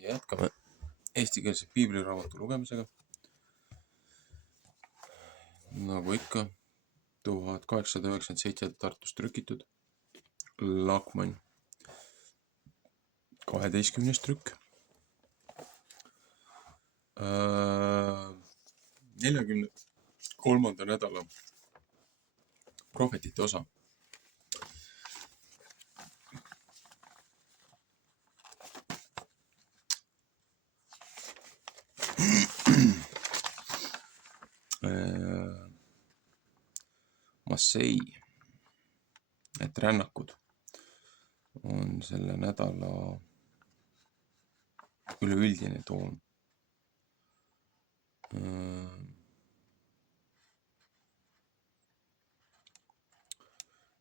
Jätkame eestikeelse piibliraamatu lugemisega. Nagu ikka, 1897 Tartus trükitud. Lakmann 12. trükk. 43. nädala prohvetite osa. Massei, et rännakud on selle nädala üleüldine toon.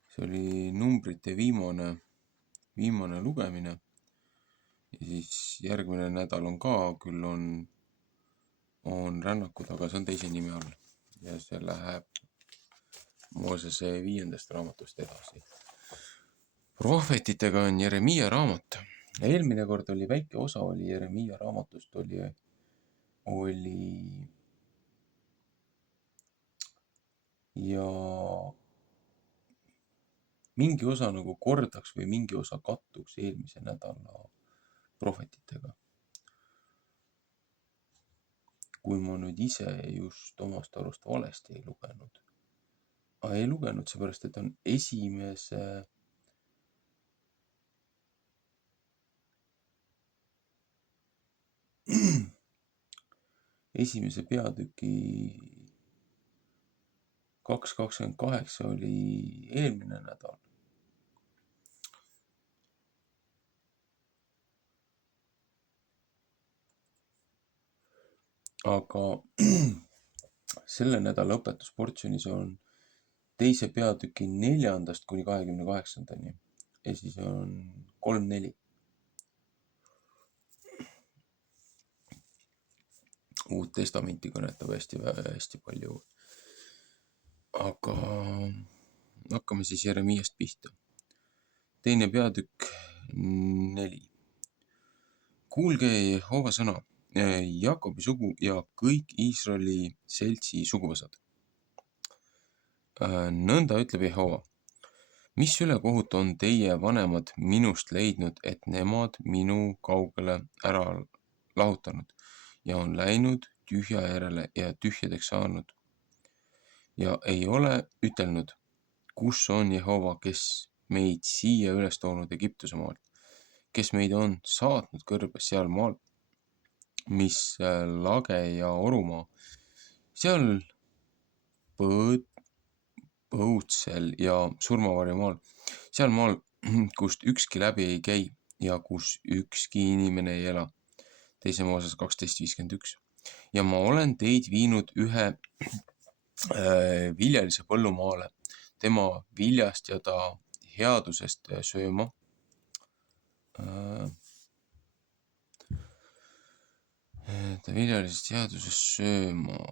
See oli numbrite viimane lugemine ja siis järgmine nädal on ka, küll on rännakud, aga see on teise nime all ja see läheb Moosese 5. raamatust edasi. Prohvetitega on Jeremiia raamat. Eelmine kord oli väike osa Jeremiia raamatust oli ja mingi osa nagu kordaks või mingi osa kattuks eelmise nädala prohvetitega. Kui ma nüüd ise just omast arust valesti ei lugenud. Ei lugenud, seepärast, et on esimese peatüki 2.28 oli eelmine nädal. Aga selle nädala õpetusportsjonis on teise peatüki 4. kuni 28. ja siis on 3-4. Uut testamenti kõnetab hästi palju. Aga hakkame siis Jeremiiast pihta. Teine peatükk 4. Kuulge Jehova sõna, Jakobi sugu ja kõik Iisraeli seltsi suguvõsad. Nõnda ütleb Jehova. Mis ülekohut on teie vanemad minust leidnud, et nemad minu kaugele ära lahutanud ja on läinud tühja järele ja tühjadeks saanud ja ei ole ütelnud, kus on Jehova, kes meid siia üles toonud Egiptuse maalt, kes meid on saatnud kõrbes seal maal, mis lage ja orumaa, seal põutsel ja surmavarjumaal, seal maal, kust ükski läbi ei käi ja kus ükski inimene ei ela. Teise Mooses 12.51. Ja ma olen teid viinud ühe viljalise põllumaale, tema viljast ja ta headusest sööma. Ta viljalisest headusest sööma.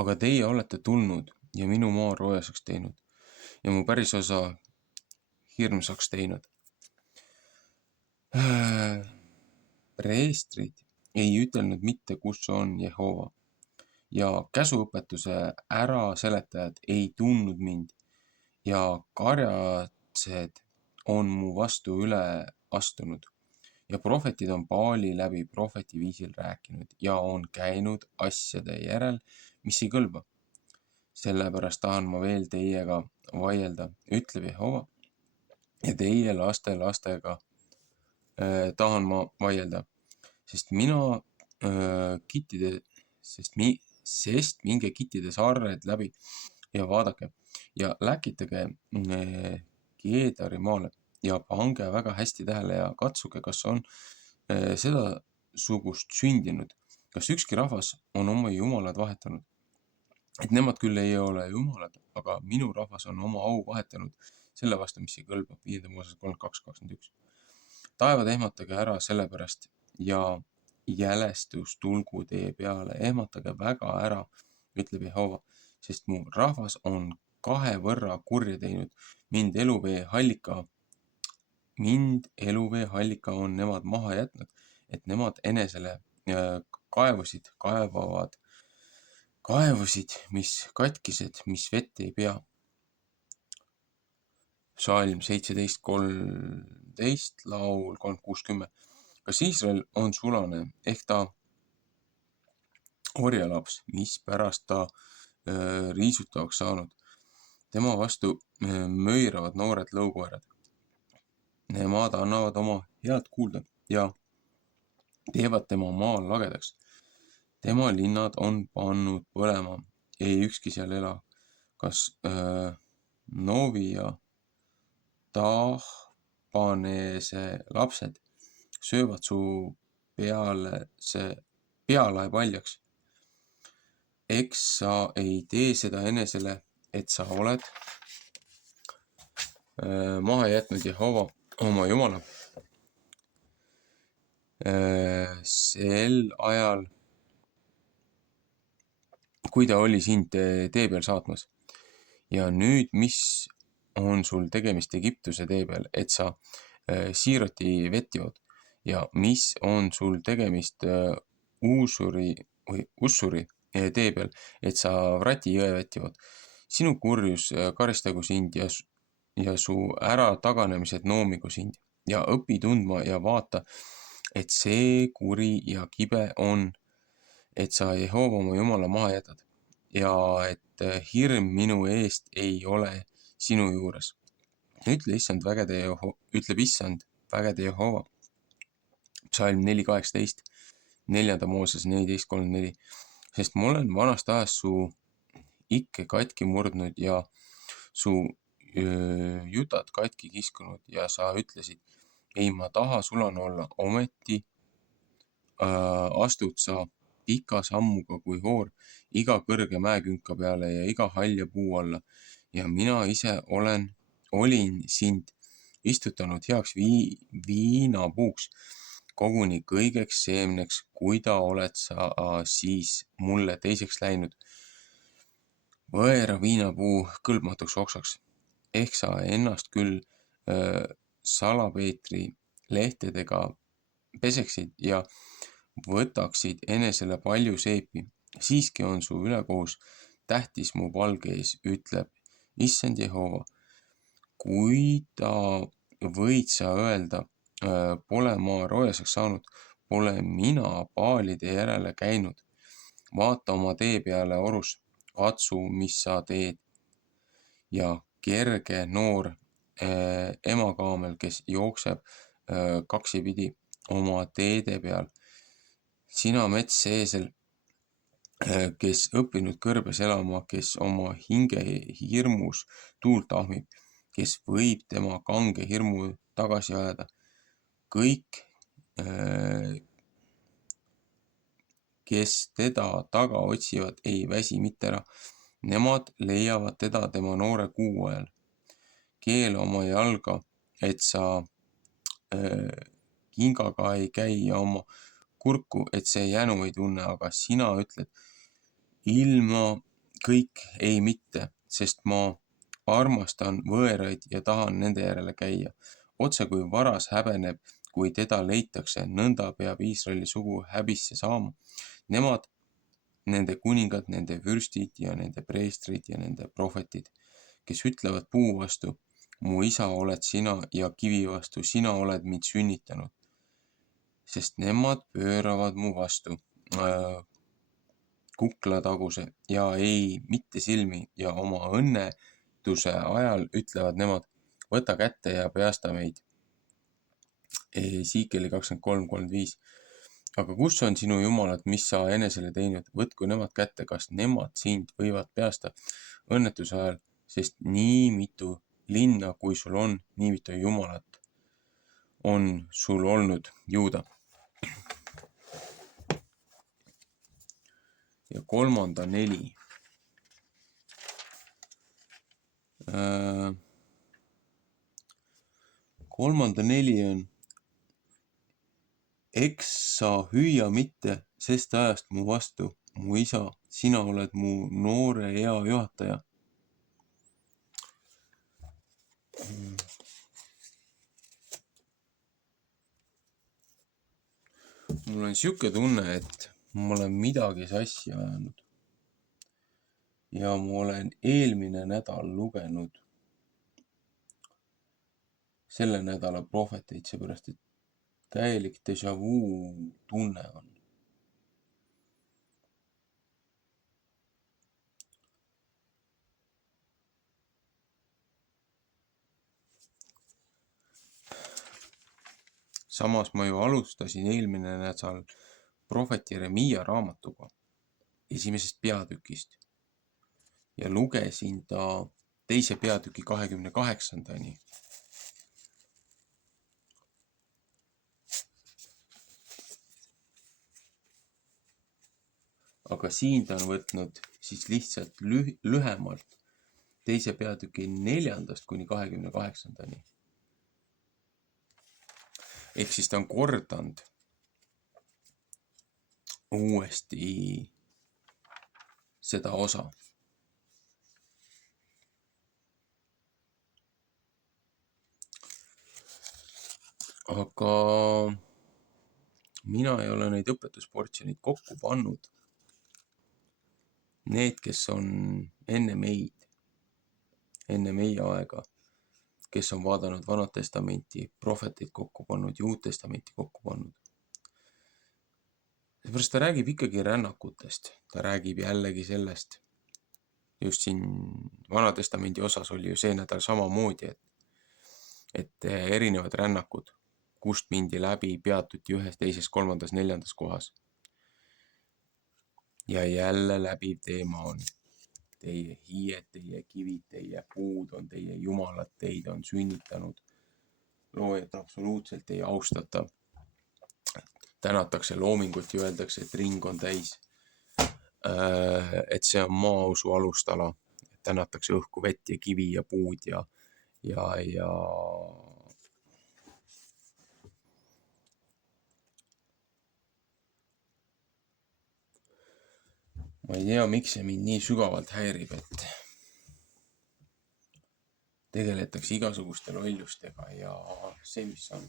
Aga teie olete tulnud ja minu maa roojaseks teinud ja mu päris osa hirmsaks teinud. Preestrid ei ütelnud mitte, kus on Jehova ja käsuõpetuse äraseletajad ei tundnud mind ja karjatsed on mu vastu üle astunud ja prohvetid on Baali läbi prohveti viisil rääkinud ja on käinud asjade järel, mis ei kõlba. Sellepärast tahan ma veel teiega vaielda, ütleb Jehova, ja teie lastega tahan ma vaielda, sest minge kittide saarred läbi ja vaadake ja läkitage Keedari maale ja pange väga hästi tähele ja katsuge, kas on seda sugust sündinud, kas ükski rahvas on oma jumalad vahetanud. Et nemad küll ei ole jumalad, aga minu rahvas on oma au vahetanud selle vastu, mis ei kõlba. 5. Mooses 32.21. taevad, ehmatage ära sellepärast ja jälestus tulgu teie peale, ehmatage väga ära, ütleb Jehova, sest mu rahvas on 2 võrra kurja teinud, mind eluvee hallika on nemad maha jätnud, et nemad enesele kaevusid, mis katkised, mis vett ei pea. Psalm 17:13, laul 3:60. Kas Iisrael on sulane ehk ta orjalaps, mispärast ta riisutavaks saanud? Tema vastu möiravad noored lõukoerad. Nemad annavad oma head kuulda ja teevad tema maa lagedaks. Tema linnad on pannud põlema, ei ükski seal ela. Kas Novi ja Tahpanese lapsed söövad su pealae paljaks? Eks sa ei tee seda enesele, et sa oled maha jätnud Jehova oma Jumala. Sel ajal, kui ta oli sind tee peal saatmas. Ja nüüd, mis on sul tegemist Egiptuse tee peal, et sa Siiroti vett jood? Ja mis on sul tegemist Ussuri tee peal, et sa Vrati jõe vett jood? Sinu kurjus karistagu sind ja su ärataganemised noomigu sind ja õpi tundma ja vaata, et see kuri ja kibe on, et sa Jehova oma Jumala maha jätad ja et hirm minu eest ei ole sinu juures. Ütleb issand vägede Jehova. Psalm 4:18, 4. Mooses 14:34. Sest ma olen vanast ajast su ikke katki murdnud ja su jutad katki kiskunud ja sa ütlesid, ei, ma taha sulane olla, ometi astud sa pika sammuga kui hoor iga kõrge mäekünka peale ja iga halja puu alla. Ja mina ise olin sind istutanud heaks viinapuuks, koguni kõigeks seemneks, kui ta oled sa siis mulle teiseks läinud, võõra viinapuu kõlbmatuks oksaks. Ehk sa ennast küll salapeetri lehtedega peseksid ja võtaksid enesele palju seepi. Siiski on su ülekohus tähtis mu palge ees, ütleb issand Jehova. Kuida võid sa öelda, pole maa roojaseks saanud, pole mina paalide järele käinud. Vaata oma tee peale orus, katsu, mis sa teed. Ja kerge noor emakaamel, kes jookseb kaksipidi oma teede peal. Sina mets seesel, kes õppinud kõrbes elama, kes oma hinge hirmus tuult ahmib, kes võib tema kange hirmu tagasi ajada. Kõik, kes teda taga otsivad, ei väsi mitte ära. Nemad leiavad teda tema noore kuu ajal. Keela oma jalga, et sa kingaga ei käi ja oma kurku, et see jänu ei tunne, aga sina ütled, ilma kõik ei mitte, sest ma armastan võõraid ja tahan nende järele käia. Otse kui varas häbeneb, kui teda leitakse, nõnda peab Iisraeli sugu häbisse saama. Nemad, nende kuningad, nende vürstid ja nende preestrid ja nende prohvetid, kes ütlevad puu vastu, mu isa oled sina ja kivi vastu, sina oled mind sünnitanud. Sest nemad pööravad mu vastu kuklataguse ja ei mitte silmi ja oma õnnetuse ajal ütlevad nemad, võta kätte ja päästa meid. Ezekieli 23:35. Aga kus on sinu jumalad, mis sa enesele teinud? Võtku nemad kätte, kas nemad sind võivad päästa õnnetuse ajal, sest nii mitu linna, kui sul on, nii mitu jumalat on sul olnud, Juuda. Ja kolmanda neli on Eks sa hüüa mitte, sest ajast mu vastu, mu isa, sina oled mu noore ea juhataja. Mul on siuke tunne, et ma olen midagi sassi ajanud. Ja ma olen eelmine nädal lugenud selle nädala prohveteid, seepärast et täielik déjà vu tunne on. Samas ma ju alustasin eelmine nädal prohvet Jeremiia raamatuga esimesest peatükist ja lugesin ta teise peatüki 28-ndani. Aga siin ta on võtnud siis lihtsalt lühemalt teise peatüki 4. kuni 28-ndani. Ehk siis ta on kordanud uuesti seda osa. Aga mina ei ole neid õpetusportsjoneid kokku pannud. Need, kes on enne meie aega, kes on vaadanud Vanat Testamenti, prohveteid kokku pannud ja Uut Testamenti kokku pannud. Seepärast ta räägib ikkagi rännakutest. Ta räägib jällegi sellest. Just siin Vana Testamendi osas oli ju see nädal samamoodi, et erinevad rännakud, kust mindi läbi, peatuti ühes, teises, kolmandas, neljandas kohas. Ja jälle läbiv teema on teie hiied, teie kivid, teie puud on teie jumalad, teid on sünnitanud. Loojat absoluutselt ei austata. Tänatakse loomingut ja öeldakse, et ring on täis. Et see on maausu alustala. Tänatakse õhku, vett ja kivi ja puud ja ma ei tea, miks see mind nii sügavalt häirib, et tegeletakse igasuguste lollustega ja see, mis on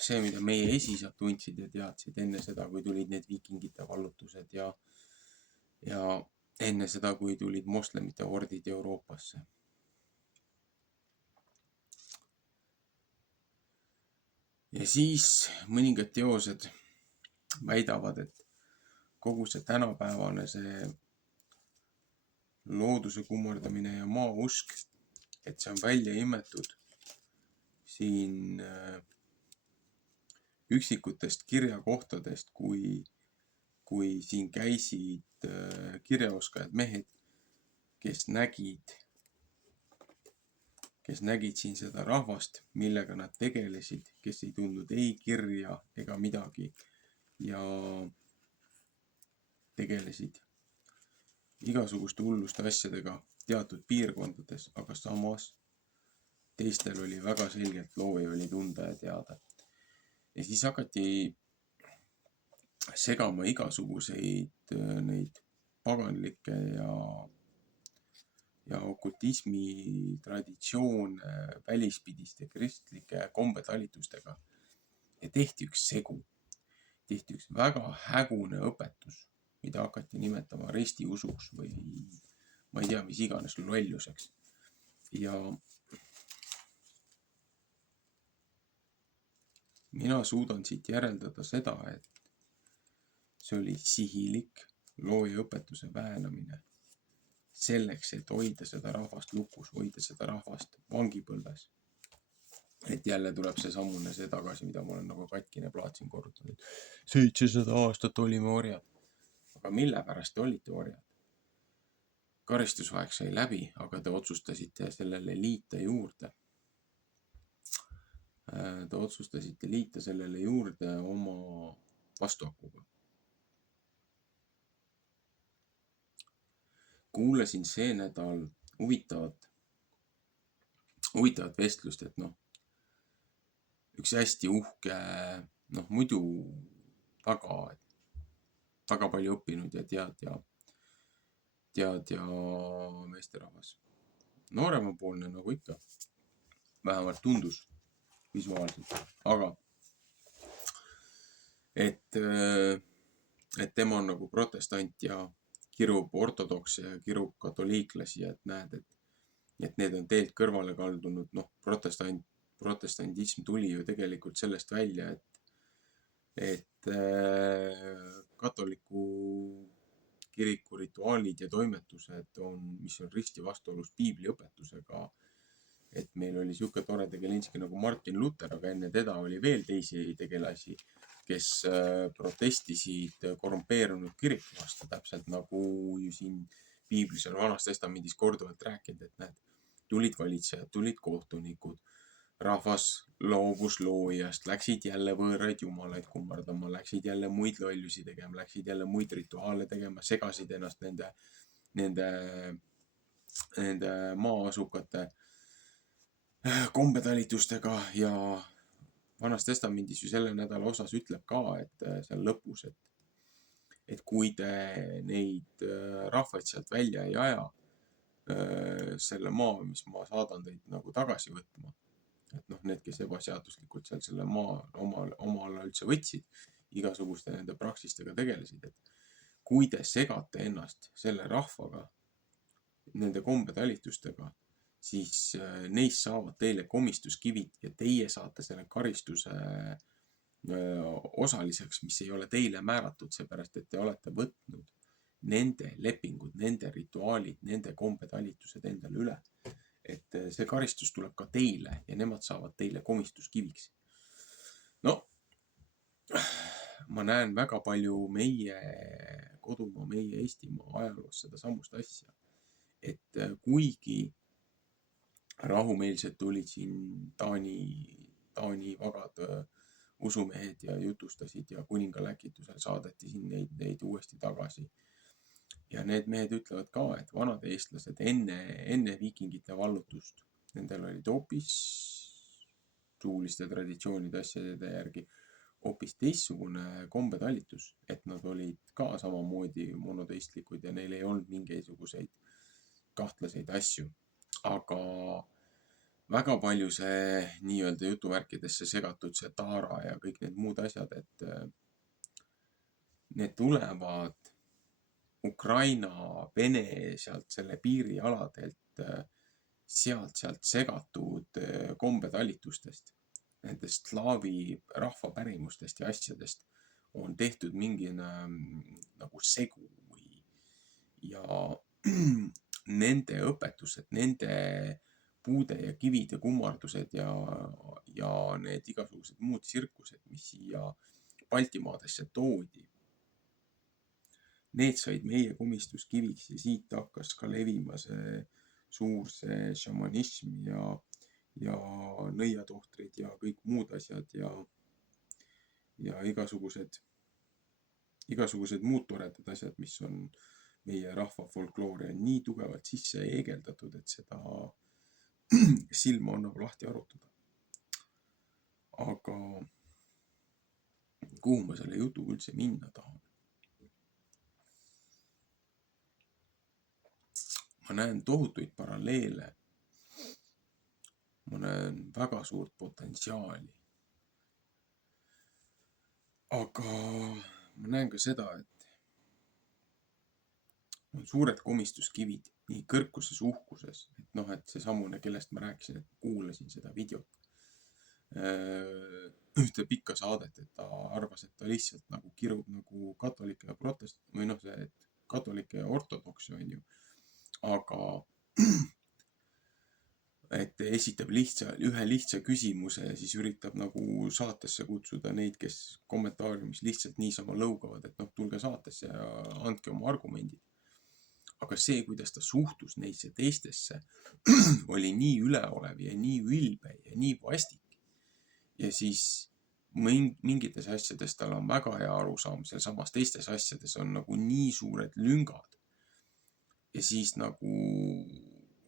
see, mida meie esisad tundsid ja teadsid enne seda, kui tulid need viikingite vallutused ja enne seda, kui tulid moslemite hordid Euroopasse. Ja siis mõningad teosed väidavad, et kogu see tänapäevane see looduse kummardamine ja maausk, et see on välja imetud siin üksikutest kirjakohtadest, kui siin käisid kirjaoskajad mehed, kes nägid siin seda rahvast, millega nad tegelesid, kes ei tundnud ei kirja ega midagi ja tegelesid igasuguste hulluste asjadega teatud piirkondades, aga samas teistel oli väga selgelt looja oli tunda ja teada. Ja siis hakati segama igasuguseid neid paganlikke ja okultismi traditsioone välispidiste kristlike kombetalitustega. Ja tehti üks segu. Tehti üks väga hägune õpetus, mida hakati nimetama ristiusuks või ma ei tea, mis iganes lolluseks. Ja mina suudan siit järeldada seda, et see oli sihilik looja õpetuse väänamine selleks, et hoida seda rahvast lukus, hoida seda rahvast vangipõlves. Et jälle tuleb see sammune see tagasi, mida ma olen nagu katkine plaat siin korrutanud. 700 aastat olime orjad. Aga mille pärast te olite orjad? Karistusvaeg sai läbi, aga te otsustasite sellele liita juurde. Te otsustasite liita sellele juurde oma vastuhakuga. Kuulasin see nädal huvitavat vestlust, et üks hästi uhke, muidu väga, väga palju õppinud ja tead ja meesterahvas. Nooremapoolne nagu ikka, vähemalt tundus visuaalselt, aga et tema on nagu protestant ja kirub ortodokse ja kirub katoliiklasi, et näed, et need on teelt kõrvale kaldunud. Protestantism tuli ju tegelikult sellest välja, et katoliku kiriku rituaalid ja toimetused mis on risti vastuolus piibliõpetusega. Et meil oli siuke tore tegelinski nagu Martin Luther, aga enne teda oli veel teisi tegelasi, kes protestisid korrumpeerunud kiriku vastu, täpselt nagu ju siin piiblis on Vanas Testamendis korduvalt rääkinud, et näed, tulid valitsejad, tulid kohtunikud, rahvas loobus loojast, läksid jälle võõraid jumalaid kummardama, läksid jälle muid lollusi tegema, läksid jälle muid rituaale tegema, segasid ennast nende maaasukate kombetalitustega ja Vanas Testamendis ju selle nädala osas ütleb ka, et seal lõpus, et kui te neid rahvaid sealt välja ei aja, selle maa, mis ma saadan teid nagu tagasi võtma, et need, kes ebaseaduslikult seal selle maa oma alla üldse võtsid, igasuguste nende praksistega tegelesid, et kui te segate ennast selle rahvaga, nende kombetalitustega, siis neist saavad teile komistuskivid ja teie saate selle karistuse osaliseks, mis ei ole teile määratud, seepärast, et te olete võtnud nende lepingud, nende rituaalid, nende kombetalitused endale üle. Et see karistus tuleb ka teile ja nemad saavad teile komistuskiviks. Ma näen väga palju meie kodumaa, meie Eestimaa ajaloos seda samust asja. Et kuigi rahumeelselt tulid siin Taani vagad usumehed ja jutustasid ja kuninga läkitusel saadeti siin neid uuesti tagasi. Ja need mehed ütlevad ka, et vanad eestlased enne viikingite vallutust, nendel olid hoopis suuliste traditsioonide asjade järgi hoopis teistsugune kombetalitus, et nad olid ka samamoodi monoteistlikud ja neil ei olnud mingisuguseid kahtlaseid asju. Aga väga palju see nii-öelda jutuvärkidesse segatud see taara ja kõik need muud asjad, et need tulevad Ukraina, Vene sealt selle piirialadelt, sealt segatud kombetalitustest, nendest slaavi rahvapärimustest ja asjadest on tehtud mingi nagu segu ja nende õpetused, nende puude ja kivide kummardused ja need igasugused muud tsirkused, mis siia Baltimaadesse toodi. Need said meie komistuskiviks ja siit hakkas ka levima see suur šamanism ja nõiatohtrid ja kõik muud asjad ja igasugused muud toredad asjad, mis on meie rahva folkloori on nii tugevalt sisse eegeldatud, et seda silma annab lahti arutada. Aga kuhu ma selle jutuga üldse minna tahan? Ma näen tohutuid paralleele. Ma näen väga suurt potentsiaali. Aga ma näen ka seda, et on suured komistuskivid nii kõrkuses, uhkuses, et see samune, kellest ma rääkisin, et kuulasin seda videot, ühte pikka saadet, et ta arvas, et ta lihtsalt nagu kirub nagu katolike ja või see katolike ja ortodoksi on ju, aga et esitab ühe lihtsa küsimuse ja siis üritab nagu saatesse kutsuda neid, kes kommentaariumis lihtsalt niisama lõugavad, et tulge saatesse ja andke oma argumendid. Aga see, kuidas ta suhtus neisse teistesse, oli nii üleolev ja nii ülbe ja nii vastik. Ja siis mingites asjades tal on väga hea arusaam, seal samas teistes asjades on nagu nii suured lüngad. Ja siis nagu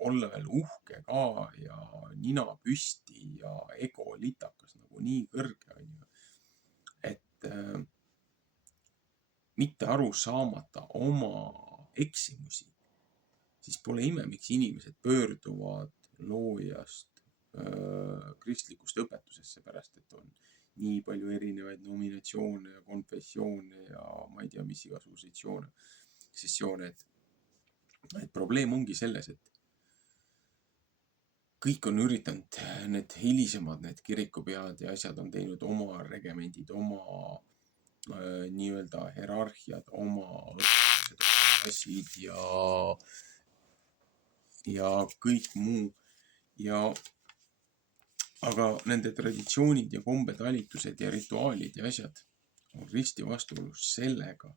olla veel uhke ka ja nina püsti ja ego litakas nagu nii kõrge, on ju, et mitte aru saamata oma eksimusi, siis pole ime, miks inimesed pöörduvad loojast kristlikust õpetusesse, pärast et on nii palju erinevaid nominatsioone ja konfessioone ja ma ei tea, mis igasuguseid sessioone, et probleem ongi selles, et kõik on üritanud, need hilisemad, need kirikupead ja asjad on teinud oma regemendid, oma nii-öelda hierarhiad, oma asjad ja kõik muu. Aga nende traditsioonid ja kombetalitused ja rituaalid ja asjad on risti vastuolus sellega,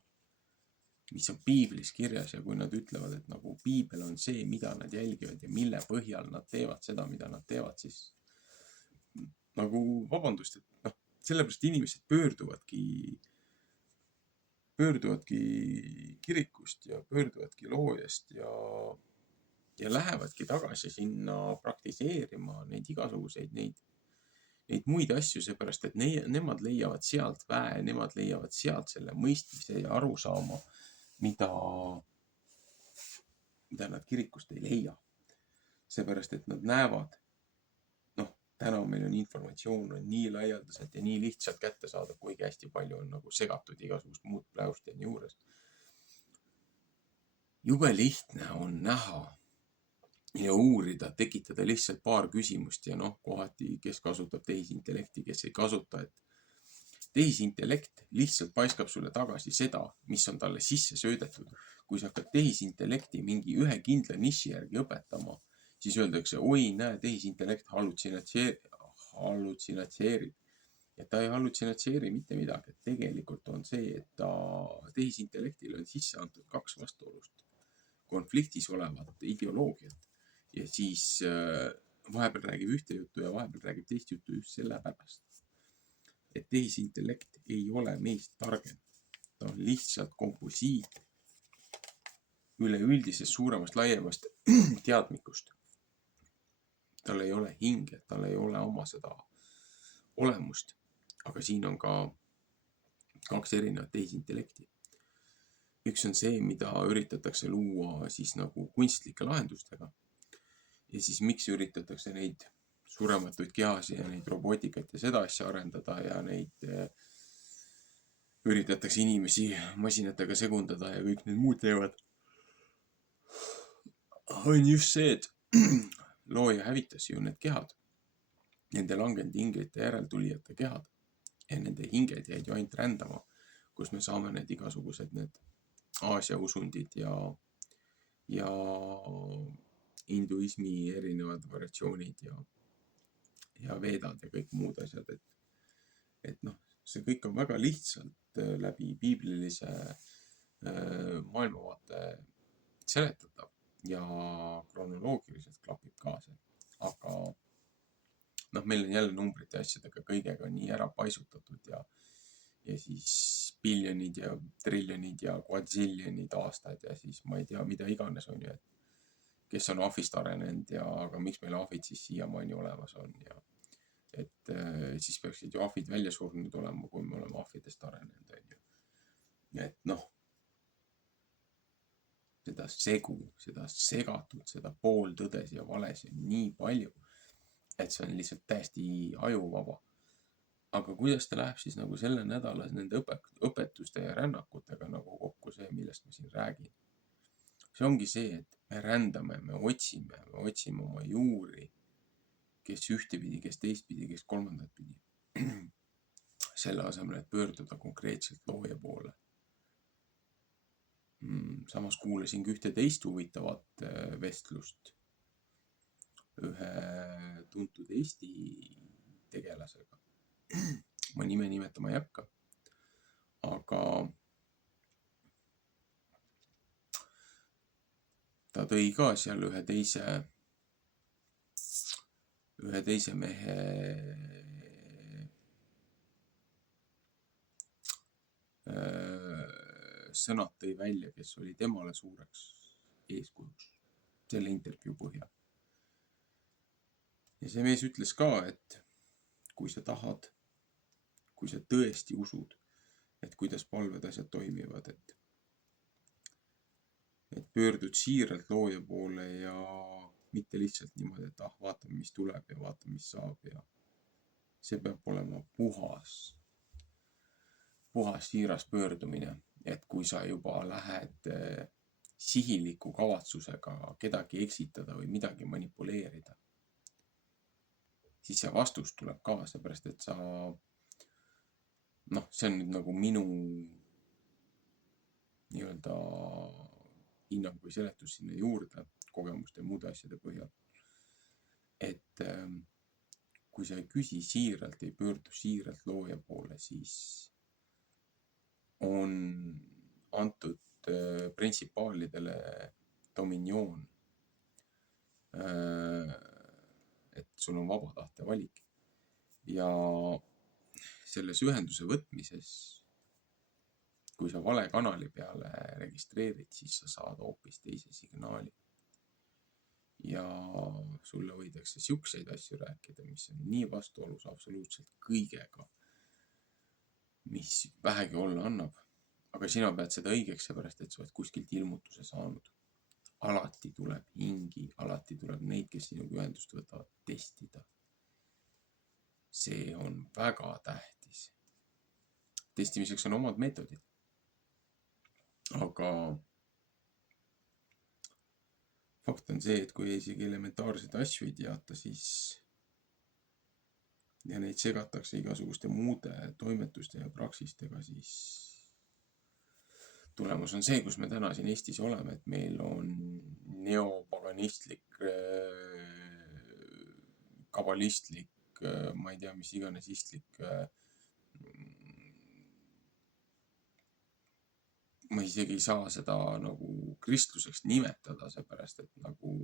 mis on piiblis kirjas, ja kui nad ütlevad, et nagu piibel on see, mida nad jälgivad ja mille põhjal nad teevad seda, mida nad teevad, siis nagu vabandust, et sellepärast inimesed pöörduvadki kirikust ja pöörduvadki loojast ja lähevadki tagasi sinna praktiseerima neid igasuguseid neid muid asju, seepärast et nemad leiavad sealt väe, nemad leiavad sealt selle mõistmise ja arusaama, mida nad kirikust ei leia. Seepärast, et nad näevad, täna meil on informatsioon on nii laialdaselt ja nii lihtsalt kätte saada, kuigi hästi palju on nagu segatud igasugust muud pläust ja nii juures. Jube lihtne on näha ja uurida, tekitada lihtsalt paar küsimust ja kohati, kes kasutab tehisintellekti, kes ei kasuta, et tehisintellekt lihtsalt paiskab sulle tagasi seda, mis on talle sisse söödetud. Kui sa hakkad tehisintellekti mingi ühe kindla niši järgi õpetama, siis öeldakse, oi, näe, tehisintellekt hallutsinatseerib. Ja ta ei hallutsinatseeri mitte midagi. Tegelikult on see, et tehisintellektile on sisse antud 2 vastuolust konfliktis olevat ideoloogiat. Ja siis vahepeal räägib ühte juttu ja vahepeal räägib teist juttu just sellepärast, et tehisintellekt ei ole meist targem. Ta on lihtsalt komposiit üleüldisest suuremast laiemast teadmikust. Tal ei ole hinge, tal ei ole oma seda olemust. Aga siin on ka 2 erinevat tehisintellekti. Üks on see, mida üritatakse luua siis nagu kunstlike lahendustega. Ja siis miks üritatakse neid surematuid kehasi ja neid robotikat ja seda asja arendada ja neid üritatakse inimesi masinatega segundada ja kõik need muud teevad. On just see, et looja hävitas ju need kehad. Nende langenud hingete järeltulijate kehad. Ja nende hinged jäid ju ainult rändama, kus me saame need igasugused need Aasia usundid ja hinduismi erinevad variatsioonid ja veedad ja kõik muud asjad. Et see kõik on väga lihtsalt läbi piiblilise maailmavaate seletatav ja kronoloogiliselt klapib ka see. Aga meil on jälle numbrite asjadega kõigega nii ära paisutatud ja siis biljonid ja triljonid ja kvadsiljonid aastad ja siis ma ei tea, mida iganes on ju, et kes on ahvist arenenud ja aga miks meil ahvid siis siiamaani olemas on ja et siis peaksid ju ahvid välja surnud olema, kui me oleme ahvidest arenenud, on ju. Et seda segu, seda segatud, seda pooltõdes ja valesid on nii palju, et see on lihtsalt täiesti ajuvaba. Aga kuidas ta läheb siis nagu selle nädala nende õpetuste ja rännakutega nagu kokku see, millest ma siin räägin? See ongi see, et me rändame, me otsime oma juuri, kes ühtepidi, kes teistpidi, kes kolmandat pidi. Selle asemel, et pöörduda konkreetselt looja poole. Samas kuulasin ühte teist huvitavat vestlust ühe tuntud Eesti tegelasega. Ma nime nimetama ei hakka, aga ta tõi ka seal ühe teise mehe sõnad tõi välja, kes oli temale suureks eeskujuks selle intervjuu põhjal. Ja see mees ütles ka, et kui sa tahad kui sa tõesti usud, et kuidas palved asjad toimivad, et pöördud siiralt looja poole ja mitte lihtsalt niimoodi, et vaatame, mis tuleb ja vaatame, mis saab ja see peab olema puhas siiras pöördumine, et kui sa juba lähed sihiliku kavatsusega kedagi eksitada või midagi manipuleerida, siis see vastus tuleb ka, seepärast et sa, see on nüüd nagu minu nii-öelda hinnang või seletus sinna juurde kogemuste ja muude asjade põhjal. Et kui sa ei küsi siiralt, ei pöördu siiralt looja poole, siis on antud printsipaalidele dominioon. Et sul on vaba tahte valik. Ja selles ühenduse võtmises, kui sa vale kanali peale registreerid, siis sa saad hoopis teise signaali. Ja sulle võidakse siukseid asju rääkida, mis on nii vastuolus absoluutselt kõigega, mis vähegi olla annab. Aga sina pead seda õigeks, seepärast, et sa oled kuskilt ilmutuse saanud. Alati tuleb hingi, alati tuleb neid, kes sinuga ühendust võtavad, testida. See on väga tähtis. Testimiseks on omad meetodid. Aga fakt on see, et kui isegi elementaarseid asju ei teata, siis ja neid segatakse igasuguste muude toimetuste ja praksistega, siis tulemus on see, kus me täna siin Eestis oleme, et meil on neopaganistlik, kabalistlik, ma ei tea, mis iganes istlik, ma isegi ei saa seda nagu kristluseks nimetada, seepärast, et nagu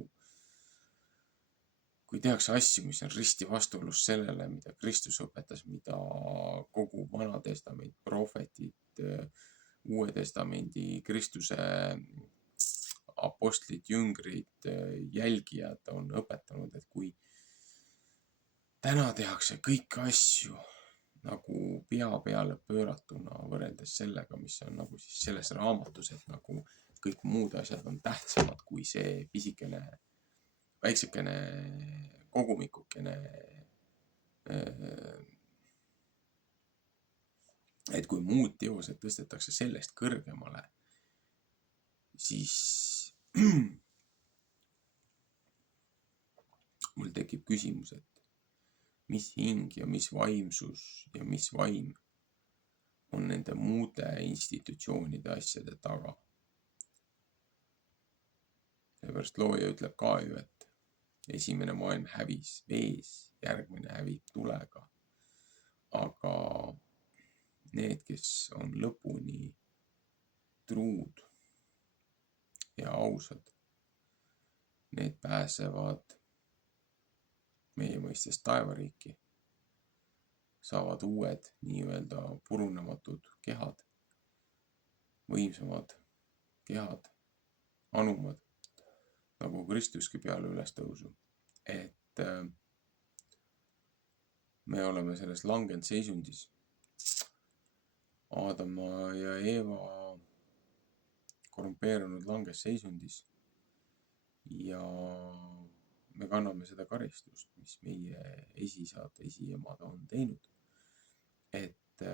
kui tehakse asju, mis on risti vastuolus sellele, mida Kristus õpetas, mida kogu Vana Testament, prohvetid, Uue Testamendi, Kristuse apostlid, jüngrid, jälgijad on õpetanud, et kui täna tehakse kõiki asju nagu pea peale pööratuna võrreldes sellega, mis on nagu siis selles raamatus, et nagu kõik muud asjad on tähtsamad kui see pisikene, väiksekene kogumikukene, et kui muud teosed tõstetakse sellest kõrgemale, siis mul tekib küsimus, et mis hing ja mis vaimsus ja mis vaim on nende muude institutsioonide asjade taga. Seepärast looja ütleb ka ju, et esimene maailm hävis vees, järgmine hävib tulega. Aga need, kes on lõpuni truud ja ausad, need pääsevad meie mõistes taevariiki, saavad uued nii-öelda purunematud kehad, võimsamad kehad, anumad, nagu Kristuski peale ülestõusu. Et me oleme selles langenud seisundis. Aadama ja Eeva korrumpeerunud langes seisundis ja me kanname seda karistust, mis meie esisad, esiemad on teinud. Et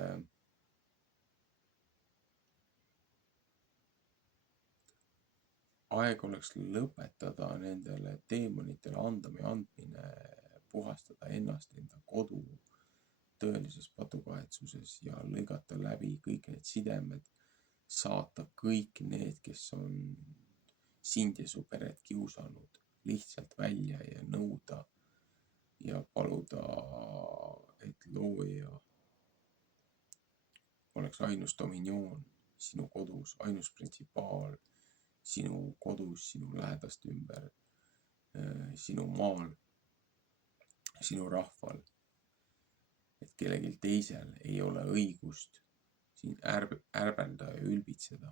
aeg oleks lõpetada nendele teemonitele andmine, puhastada ennast, enda kodu tõelises patukahetsuses ja lõigata läbi kõik need sidemed, saata kõik need, kes on sind ja su peret kiusanud, lihtsalt välja ja nõuda ja paluda, et looja oleks ainus dominioon sinu kodus, ainus printsipaal sinu kodus, sinu lähedaste ümber, sinu maal, sinu rahval. Et kellelgi teisel ei ole õigust siin ärbelda ja ülbitseda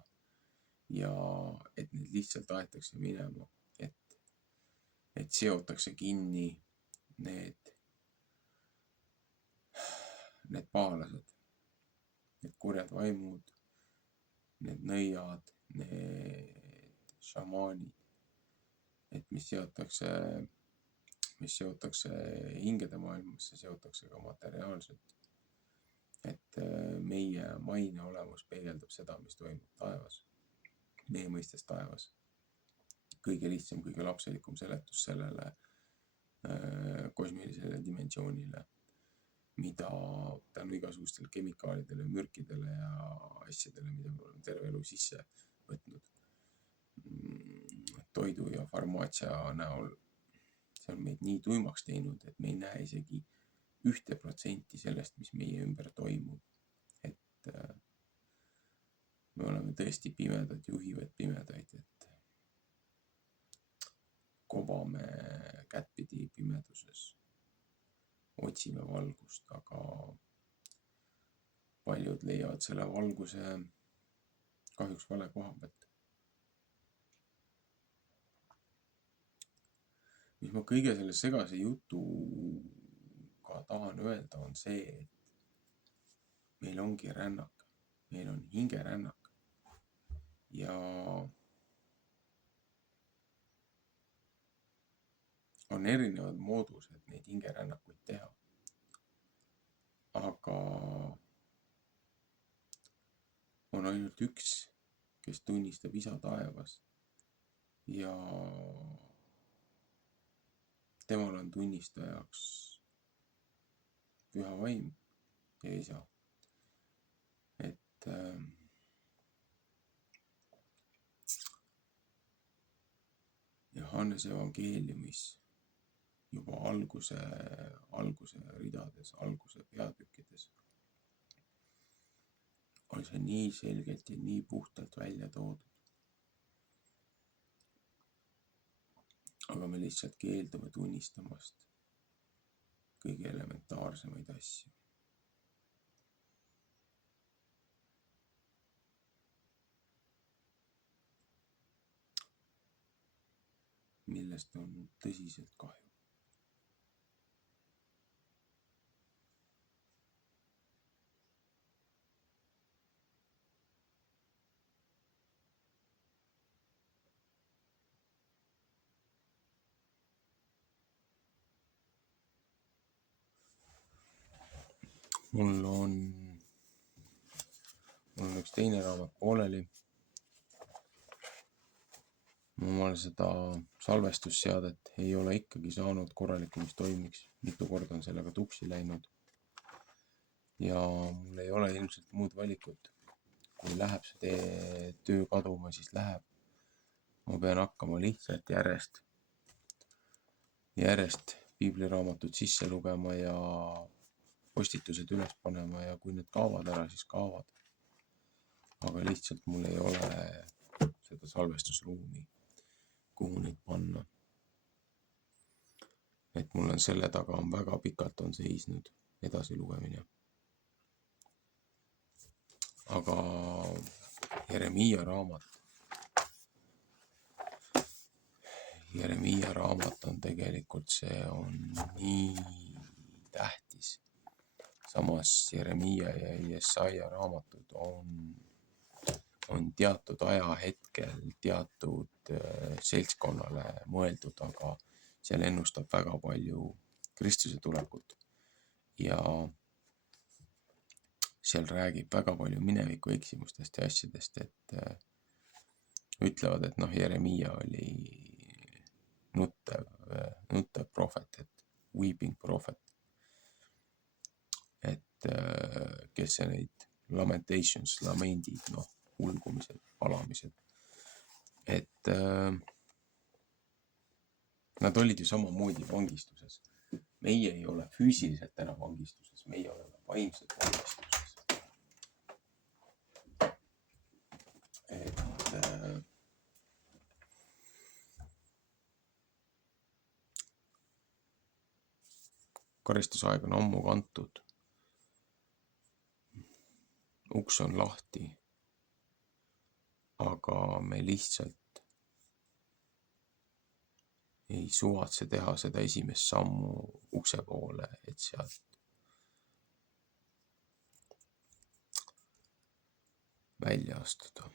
ja et need lihtsalt aetakse minema, et seotakse kinni need pahalased, need kurjad vaimud, need nõiad, need šamaanid, et mis seotakse hingede maailmasse, seotakse ka materiaalselt. Et meie maine olemus peegeldab seda, mis toimub taevas, meie mõistes taevas. Kõige lihtsam, kõige lapselikum seletus sellele kosmilisele dimensioonile, mida tänu igasugustele kemikaalidele, mürkidele ja asjadele, mida me oleme terve elu sisse võtnud toidu ja farmaatsia näol, see on meid nii tuimaks teinud, et me ei näe isegi 1% sellest, mis meie ümber toimub. Et me oleme tõesti pimedad, juhivad pimedaid, et kobame kättpidi pimeduses, otsime valgust, aga paljud leiavad selle valguse kahjuks vale koha pealt. Mis ma kõige selle segase jutuga tahan öelda, on see, et meil ongi rännak, meil on hingerännak ja on erinevad moodused neid hingerännakuid teha. Aga on ainult üks, kes tunnistab isa taevas ja temal on tunnistajaks püha vaim ja isa. Et Johannese evangeeliumis juba alguse ridades, alguse peatükkides on see nii selgelt ja nii puhtalt välja toodud. Aga me lihtsalt keeldume tunnistamast kõige elementaarsemaid asju. Millest on tõsiselt kahju. Mul on üks teine raamat pooleli. Ma omal seda salvestusseadet ei ole ikkagi saanud korralikku, mis toimiks. Mitu korda on sellega tuksi läinud. Ja mul ei ole ilmselt muud valikut. Kui läheb see töö kaduma, siis läheb. Ma pean hakkama lihtsalt järjest piibliraamatut sisse lugema ja postitused üles panema ja kui need kaovad ära, siis kaovad. Aga lihtsalt mul ei ole seda salvestusruumi, kuhu neid panna. Et mul on selle taga väga pikalt on seisnud edasilugemine. Aga Jeremiia raamat on tegelikult, see on nii tähtis. Samas Jeremiia ja Jesaja raamatud on teatud ajahetkel teatud seltskonnale mõeldud, aga seal ennustab väga palju Kristuse tulekut ja seal räägib väga palju mineviku eksimustest ja asjadest, et ütlevad, et Jeremiia oli nuttev prohvet, et weeping prophet. Et kes see neid lamentations, lamendid, ulgumised, palamised. Et nad olid ju samamoodi vangistuses. Meie ei ole füüsiliselt enam vangistuses, meie oleme vaimselt vangistuses. Et karistusaeg on ammu kantud. Uks on lahti, aga me lihtsalt ei suvatse teha seda esimest sammu ukse poole, et sealt välja astuda.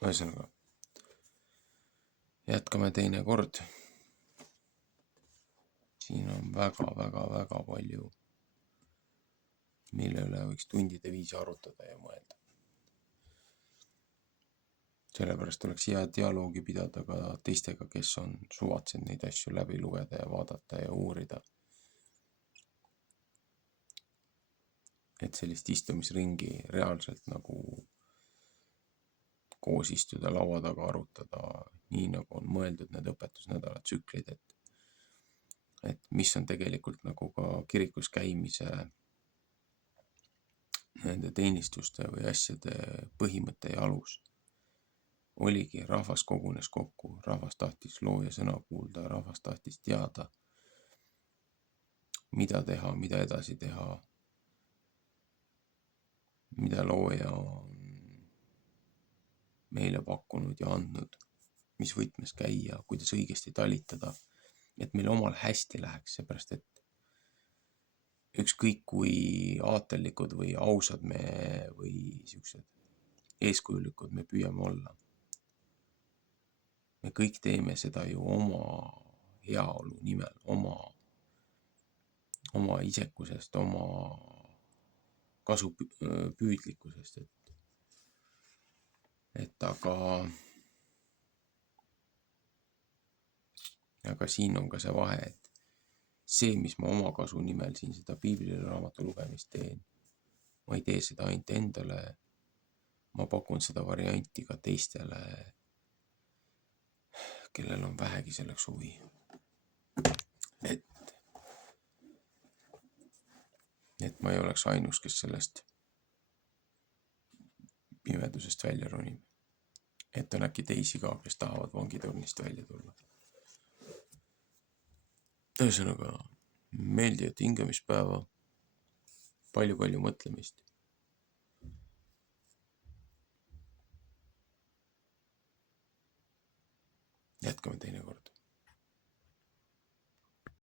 Ühesõnaga, jätkame teine kord. Siin on väga palju, mille üle võiks tundide viisi arutada ja mõelda. Sellepärast oleks hea dialoogi pidada ka teistega, kes on suvatsenud neid asju läbi lugeda ja vaadata ja uurida. Et sellist istumisringi reaalselt nagu koos istuda, laua taga arutada, nii nagu on mõeldud need õpetusnädala tsüklid, et mis on tegelikult nagu ka kirikus käimise nende teenistuste või asjade põhimõte ja alus. Oligi, rahvas kogunes kokku, rahvas tahtis looja sõna kuulda, rahvas tahtis teada, mida teha, mida edasi teha, mida looja on meile pakkunud ja andnud, mis võtmes käia, kuidas õigesti talitada, et meil omal hästi läheks, seepärast et ükskõik kui aatellikud või ausad me või siuksed eeskujulikud me püüame olla. Me kõik teeme seda ju oma heaolu nimel, oma isekusest, oma kasupüüdlikkusest, et aga siin on ka see vahe, et see, mis ma oma kasu nimel siin seda piibliraamatu lugemist teen, ma ei tee seda ainult endale, ma pakun seda varianti ka teistele, kellel on vähegi selleks huvi. Et ma ei oleks ainus, kes sellest pimedusest välja ronib. Et on äkki teisi ka, kes tahavad vangitornist välja tulla. Ühesõnaga, meeldivat hingamispäeva, palju mõtlemist. Jätkame teine kord.